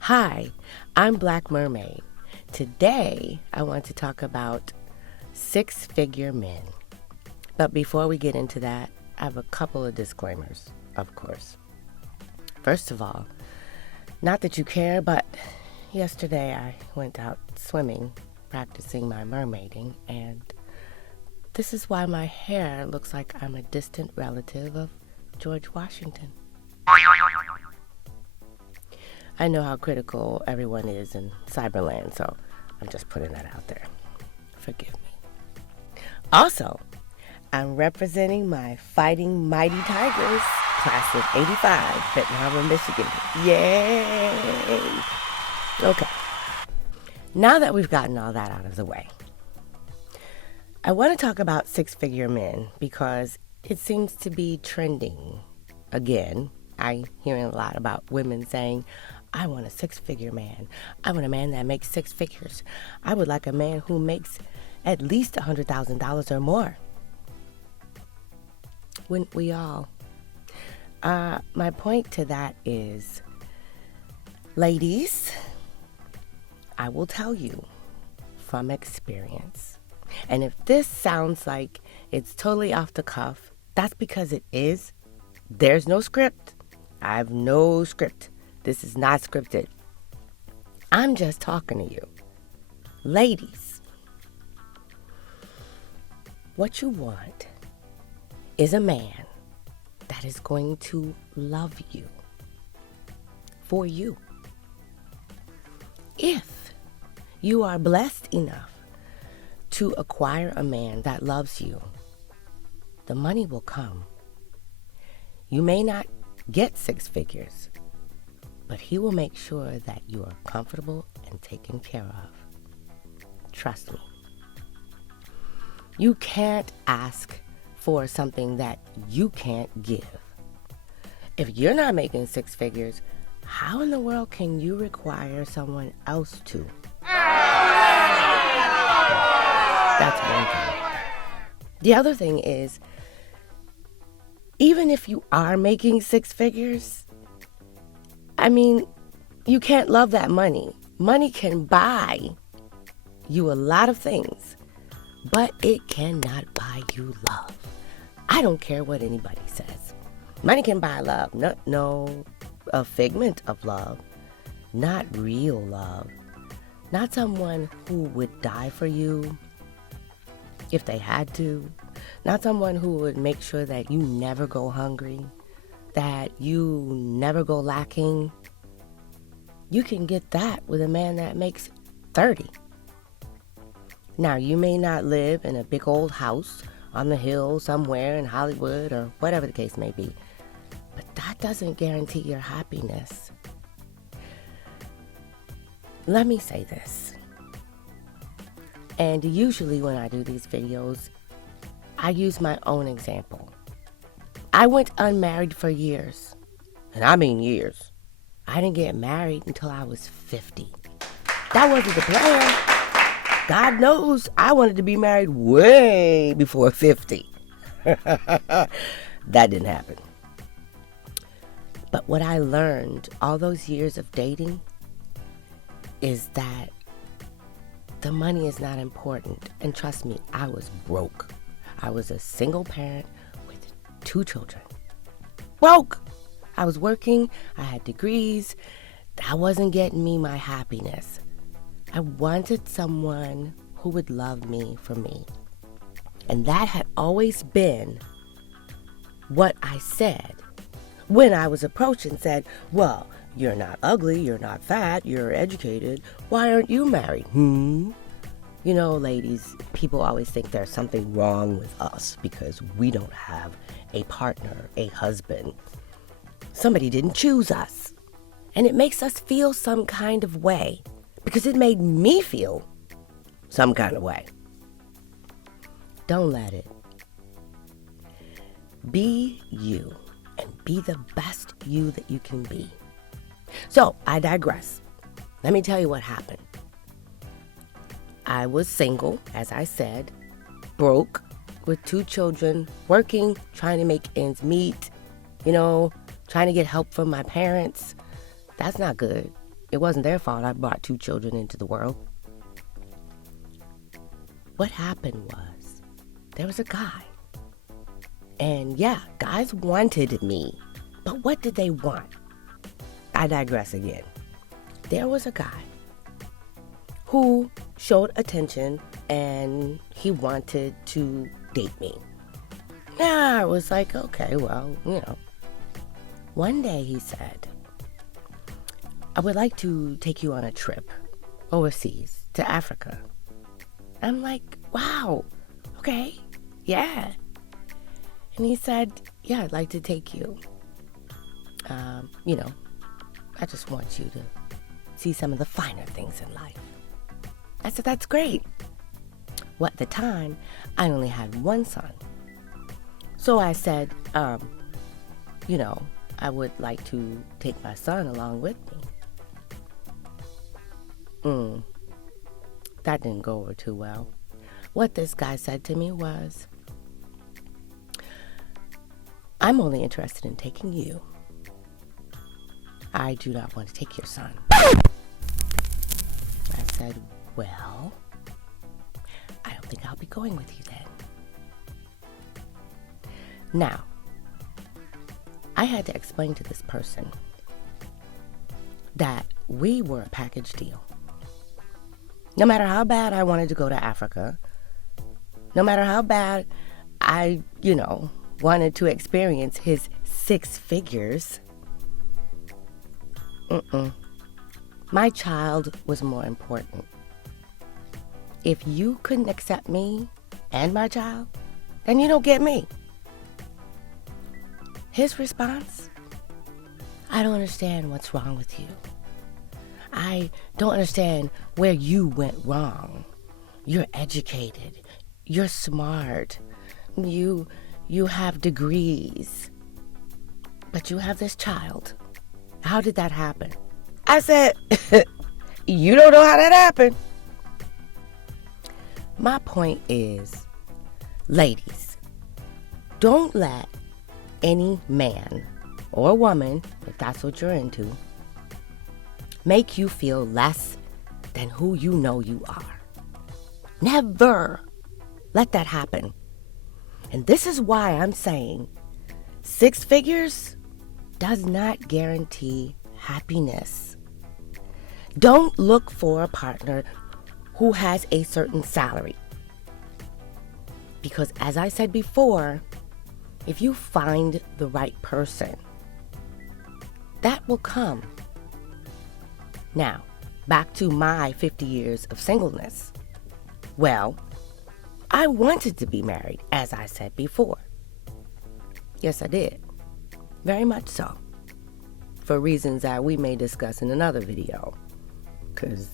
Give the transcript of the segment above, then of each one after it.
Hi, I'm Black Mermaid. Today, I want to talk about six-figure men. But before we get into that, I have a couple of disclaimers, of course. First of all, not that you care, but yesterday I went out swimming, practicing my mermaiding, and this is why my hair looks like I'm a distant relative of George Washington. I know how critical everyone is in Cyberland, so I'm just putting that out there. Forgive me. Also, I'm representing my Fighting Mighty Tigers, class of 85, Benton Harbor, Michigan. Yay! Okay. Now that we've gotten all that out of the way, I want to talk about six-figure men because it seems to be trending again. I'm hearing a lot about women saying, I want a six-figure man. I want a man that makes six figures. I would like a man who makes at least $100,000 or more. Wouldn't we all? My point to that is, ladies, I will tell you from experience. And if this sounds like it's totally off the cuff, that's because it is. There's no script. I have no script. This is not scripted. I'm just talking to you. Ladies, what you want is a man that is going to love you for you. If you are blessed enough to acquire a man that loves you, the money will come. You may not get six figures, but he will make sure that you are comfortable and taken care of. Trust me. You can't ask for something that you can't give. If you're not making six figures, how in the world can you require someone else to? That's one thing. The other thing is, even if you are making six figures, I mean, you can't love that money. Money can buy you a lot of things, but it cannot buy you love. I don't care what anybody says. Money can buy love. No, a figment of love, not real love. Not someone who would die for you if they had to. Not someone who would make sure that you never go hungry, that you never go lacking. You can get that with a man that makes 30. Now, you may not live in a big old house on the hill somewhere in Hollywood or whatever the case may be, but that doesn't guarantee your happiness. Let me say this. And usually when I do these videos, I use my own example. I went unmarried for years, and I mean years. I didn't get married until I was 50. That wasn't the plan. God knows I wanted to be married way before 50. That didn't happen. But what I learned all those years of dating is that the money is not important. And trust me, I was broke. I was a single parent with 2 children. Broke! I was working, I had degrees. That wasn't getting me my happiness. I wanted someone who would love me for me. And that had always been what I said when I was approached and said, well, you're not ugly, you're not fat, you're educated. Why aren't you married? You know, ladies, people always think there's something wrong with us because we don't have a partner, a husband. Somebody didn't choose us. And it makes us feel some kind of way because it made me feel some kind of way. Don't let it. Be you and be the best you that you can be. So, I digress. Let me tell you what happened. I was single, as I said, broke, with 2 children, working, trying to make ends meet, trying to get help from my parents. That's not good. It wasn't their fault I brought 2 children into the world. What happened was, there was a guy. And yeah, guys wanted me. But what did they want? I digress again. There was a guy who showed attention and he wanted to date me. Now I was like, okay, well, One day he said, I would like to take you on a trip overseas to Africa. I'm like, wow, okay, yeah. And he said, yeah, I'd like to take you. I just want you to see some of the finer things in life. I said, that's great. Well, at the time, I only had 1 son. So I said, I would like to take my son along with me. That didn't go over too well. What this guy said to me was, I'm only interested in taking you. I do not want to take your son. I said, well, I don't think I'll be going with you then. Now, I had to explain to this person that we were a package deal. No matter how bad I wanted to go to Africa, no matter how bad I, wanted to experience his 6 figures, my child was more important. If you couldn't accept me and my child, then you don't get me. His response, I don't understand what's wrong with you. I don't understand where you went wrong. You're educated. You're smart. You have degrees. But you have this child. How did that happen? I said, you don't know how that happened. My point is, ladies, don't let any man or woman, if that's what you're into, make you feel less than who you know you are. Never let that happen. And this is why I'm saying 6 figures does not guarantee happiness. Don't look for a partner who has a certain salary. Because as I said before, if you find the right person, that will come. Now, back to my 50 years of singleness. Well, I wanted to be married, as I said before. Yes, I did. Very much so. For reasons that we may discuss in another video, because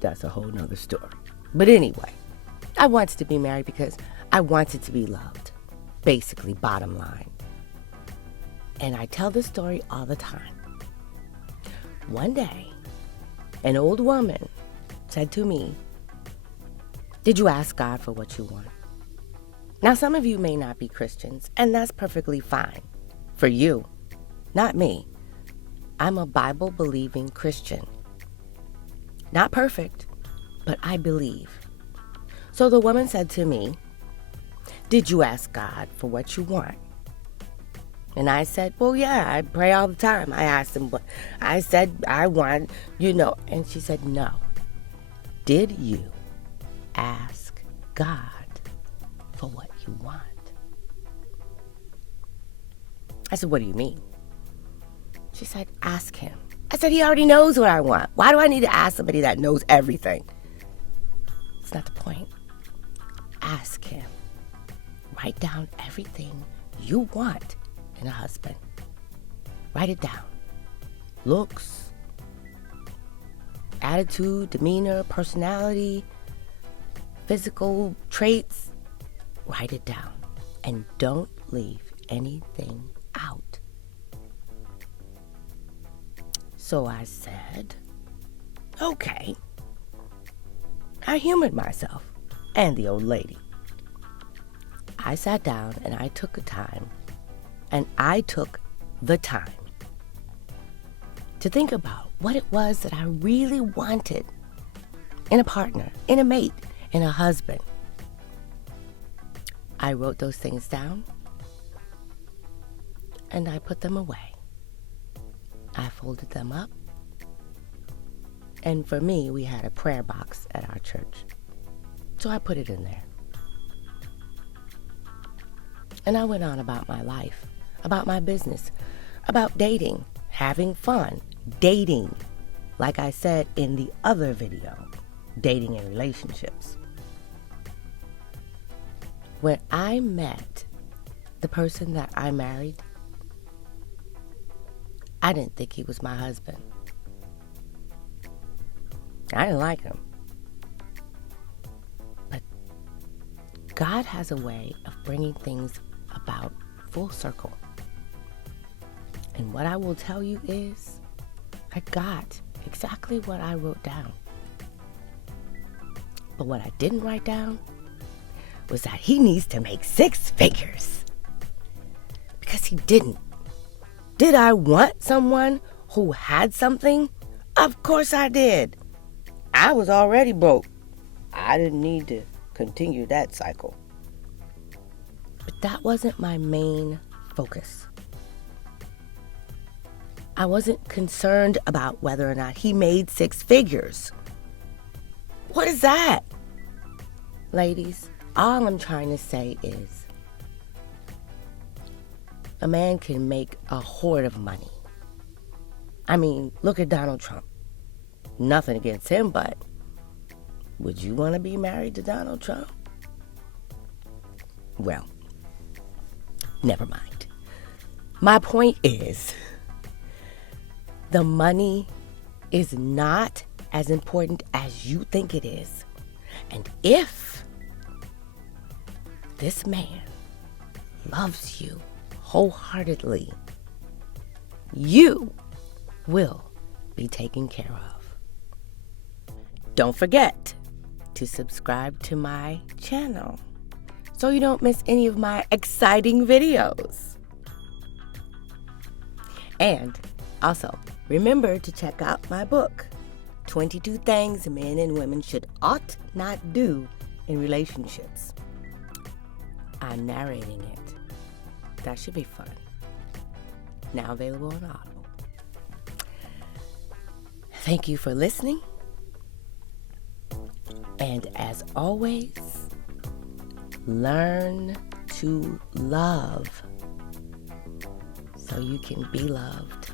that's a whole nother story. But anyway, I wanted to be married because I wanted to be loved. Basically, bottom line. And I tell this story all the time. One day, an old woman said to me, did you ask God for what you want? Now, some of you may not be Christians, and that's perfectly fine. For you, not me. I'm a Bible-believing Christian. Not perfect, but I believe. So the woman said to me, did you ask God for what you want? And I said, well, yeah, I pray all the time. I asked him what I said I want, And she said, no. Did you ask God for what you want? I said, what do you mean? She said, ask him. I said, he already knows what I want. Why do I need to ask somebody that knows everything? It's not the point. Ask him. Write down everything you want in a husband. Write it down. Looks, attitude, demeanor, personality, physical traits. Write it down. And don't leave anything out. So I said, okay. I humored myself and the old lady. I sat down and I took the time to think about what it was that I really wanted in a partner, in a mate, in a husband. I wrote those things down and I put them away. I folded them up. And for me, we had a prayer box at our church. So I put it in there. And I went on about my life, about my business, about dating, having fun, dating. Like I said in the other video, dating and relationships. When I met the person that I married, I didn't think he was my husband. I didn't like him. But God has a way of bringing things about full circle. And what I will tell you is, I got exactly what I wrote down. But what I didn't write down was that he needs to make 6 figures. Because he didn't. Did I want someone who had something? Of course I did. I was already broke. I didn't need to continue that cycle. But that wasn't my main focus. I wasn't concerned about whether or not he made 6 figures. What is that? Ladies, all I'm trying to say is a man can make a hoard of money. I mean, look at Donald Trump. Nothing against him, but would you want to be married to Donald Trump? Well, never mind. My point is, the money is not as important as you think it is. And if this man loves you wholeheartedly, you will be taken care of. Don't forget to subscribe to my channel so you don't miss any of my exciting videos. And also, remember to check out my book, 22 Things Men and Women Ought Not Do in Relationships. I'm narrating it. That should be fun. Now available on Audible. Thank you for listening. And as always, learn to love so you can be loved.